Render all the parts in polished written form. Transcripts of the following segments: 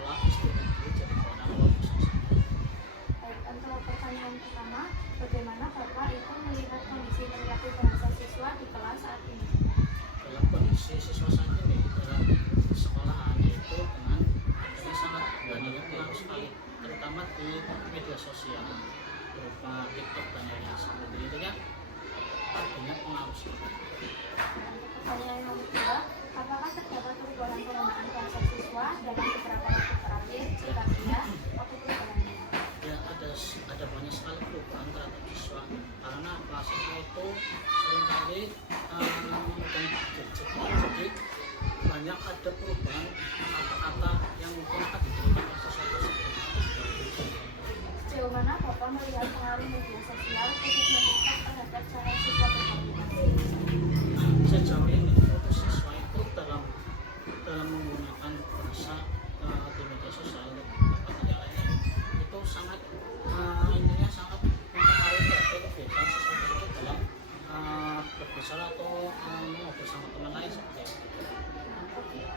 sekolah SD negeri Jatibarang Luar Biasa. Baik, untuk pertanyaan pertama, bagaimana Bapak itu melihat kondisi perilaku bahasa siswa di kelas saat ini? Dalam kondisi siswa saat ini dalam sekolahan itu dengan adanya sangat banyaknya pengaruh sekali, terutama di media sosial berupa TikTok dan lainnya seperti itu ya, adanya pengaruh sekali. Pertanyaan yang kedua, apakah terdapat perubahan penggunaan bahasa siswa dalam beberapa waktu terakhir? Jika iya, apa perubahannya? Ya ada banyak sekali perubahan terhadap siswa karena apa, siswa itu seringkali memegang gadget, jadi banyak ada perubahan kata-kata yang mungkin akan diterima oleh siswa tersebut. Sejauh mana Bapak melihat pengaruh media sosial khususnya TikTok terhadap cara siswa berkomunikasi? Sejauh ini untuk siswa itu dalam menggunakan bahasa di media sosial atau media lainnya itu sangat intinya sangat mempengaruhi kebiasaan siswa tersebut dalam berbicara atau ngobrol sama teman lain seperti itu.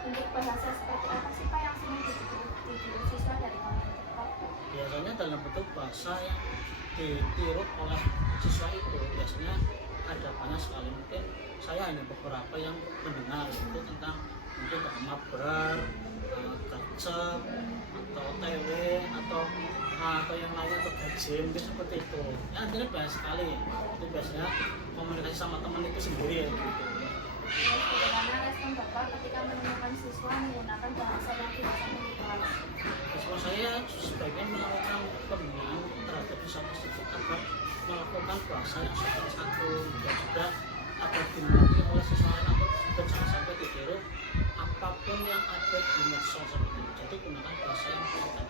Untuk bahasa seperti apa sih Pak yang sering ditiru siswa dari konten TikTok? Biasanya dalam bentuk bahasa yang ditiru oleh siswa itu biasanya ada banyak sekali, mungkin saya hanya beberapa yang mendengar itu tentang mungkin mabar, gercep atau TW atau yang lainnya atau gaji mungkin seperti itu ya, artinya banyak sekali itu biasanya komunikasi sama teman itu sendiri ya gitu. Bagaimana respon Bapak ketika menemukan siswa menggunakan bahasa yang tidak satu di kelas? Siswa saya sebaiknya melakukan pembinaan terhadap siswa tersebut agar melakukan bahasa yang sopan santun dan juga agar dimengerti oleh siswa lain atau jangan sampai ditiru apapun yang ada di medsos seperti itu. Jadi gunakan bahasa yang sopan.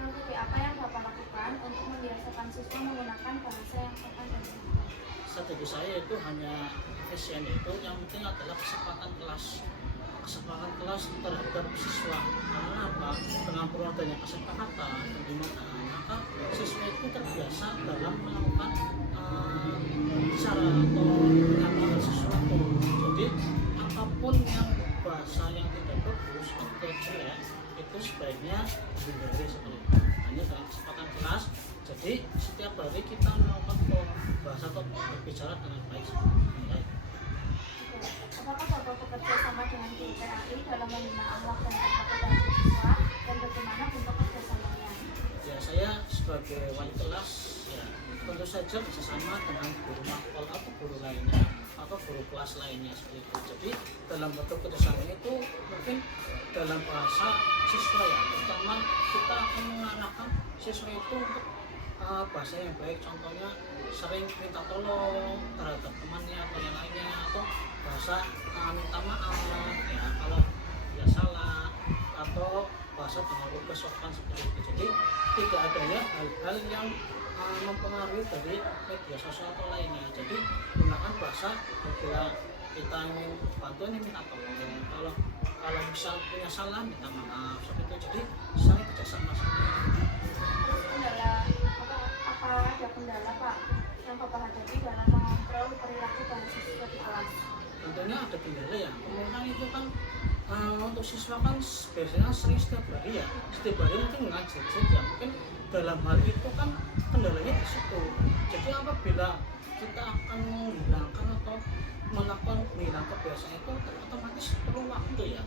Strategi apa yang Bapak lakukan untuk membiasakan siswa menggunakan bahasa yang sopan dan santun? Strategi saya itu hanya efisien, itu yang penting adalah kesempatan kelas terhadap siswa. Karena apa? Dengan perlu adanya kesepakatan pembinaan, maka siswa itu terbiasa dalam melakukan bicara atau menyampaikan sesuatu. Jadi apapun yang bahasa yang tidak bagus atau jelek itu sebaiknya dihindari seperti itu. Hanya dalam kesempatan kelas. Jadi setiap hari kita melakukan bahasa atau berbicara dengan baik. Apakah Bapak bekerja sama dengan GPAI dalam membina akhlak dan keterbukaan siswa dan bagaimana bentuk kerjasamanya? Ya, saya sebagai wali kelas ya tentu saja bersama dengan guru matkul atau guru lainnya atau guru kelas lainnya seperti itu. Jadi dalam bentuk kerjasama itu mungkin dalam bahasa siswa ya, terutama kita akan mengarahkan siswa itu untuk bahasa yang baik, contohnya sering minta tolong terhadap temannya atau yang lainnya, atau bahasa minta maaf ya kalau dia salah, atau bahasa dengan kesopan seperti itu. Jadi tidak adanya hal-hal yang mempengaruhi dari media sosial atau lainnya. Jadi gunakan bahasa bila kita ingin bantuan ini minta tolong, kalau misal punya salah minta maaf seperti itu. Jadi saling kerjasama. Apa ada kendala Pak yang Bapak hadapi dalam mengontrol perilaku bahasa siswa di kelas? Tentunya ada kendala ya, kemungkinan itu kan untuk siswa kan biasanya sering setiap hari mungkin ngajar ya, mungkin dalam hal itu kan kendalanya di situ. Jadi apabila kita akan menghilangkan atau melakukan menghilangkan kebiasaan itu otomatis perlu waktu ya,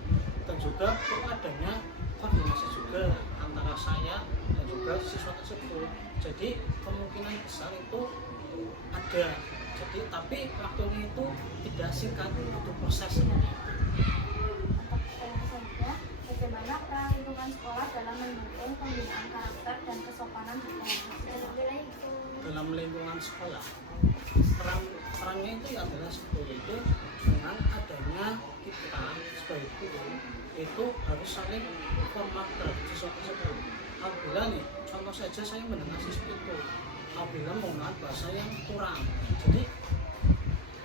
dan juga perlu adanya koordinasi juga antara saya dan juga siswa tersebut. Jadi kemungkinan besar itu ada, jadi tapi waktunya itu tidak singkat, butuh proses seperti itu. Selanjutnya, bagaimana peran lingkungan sekolah dalam mendukung pembinaan karakter dan kesopanan di kelas? Dalam lingkungan sekolah perannya itu adalah seperti itu, dengan adanya kita sebagai guru itu harus saling hormat terhadap siswa tersebut. Apabila nih contoh saja saya mendengar siswa itu apabila menggunakan bahasa yang kurang,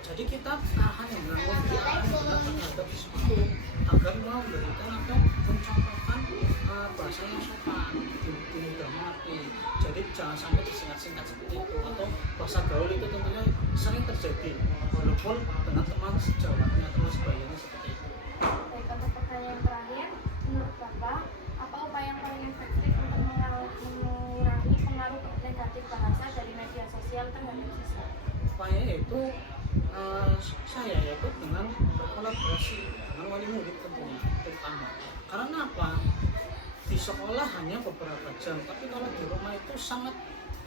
jadi kita hanya melakukan terhadap siswa itu agar memberikan atau mencontohkan bahasa yang sopan, dimudah mengerti. Jadi jangan sampai disingkat-singkat seperti itu, atau bahasa gaul itu tentunya sering terjadi walaupun dengan teman sejawatnya, teman sebayanya seperti itu. Baik, untuk pertanyaan terakhir, menurut Bapak upaya yaitu saya yaitu dengan berkolaborasi dengan wali murid tentunya terutama. Karena apa? Di sekolah hanya beberapa jam, tapi kalau di rumah itu sangat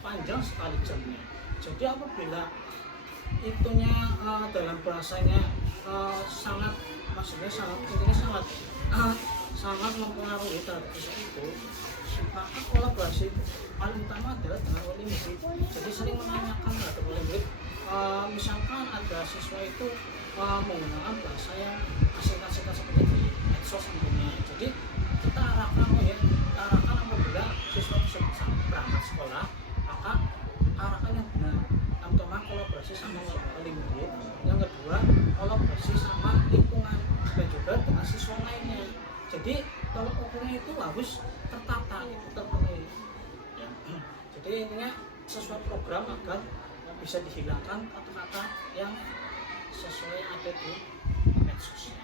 panjang sekali jamnya. Jadi apabila itunya dalam bahasanya sangat, maksudnya sangat, intinya sangat sangat mempengaruhi terhadap siswa itu, maka kolaborasi paling utama adalah dengan wali murid. Jadi sering menanyakan terhadap wali murid, misalkan ada siswa itu menggunakan bahasa yang asing-asing seperti di medsos tentunya. Jadi kita arahkan apabila siswa tersebut berangkat sekolah, maka arahkan yang benar. Yang pertama kolaborasi sama wali murid, yang kedua kolaborasi sama lingkungan dan juga dengan siswa lainnya. Jadi kalau pokoknya itu harus tertata, terpenuhi. Ya. Jadi intinya sesuai program agar bisa dihilangkan kata-kata yang sesuai yang ada di medsos.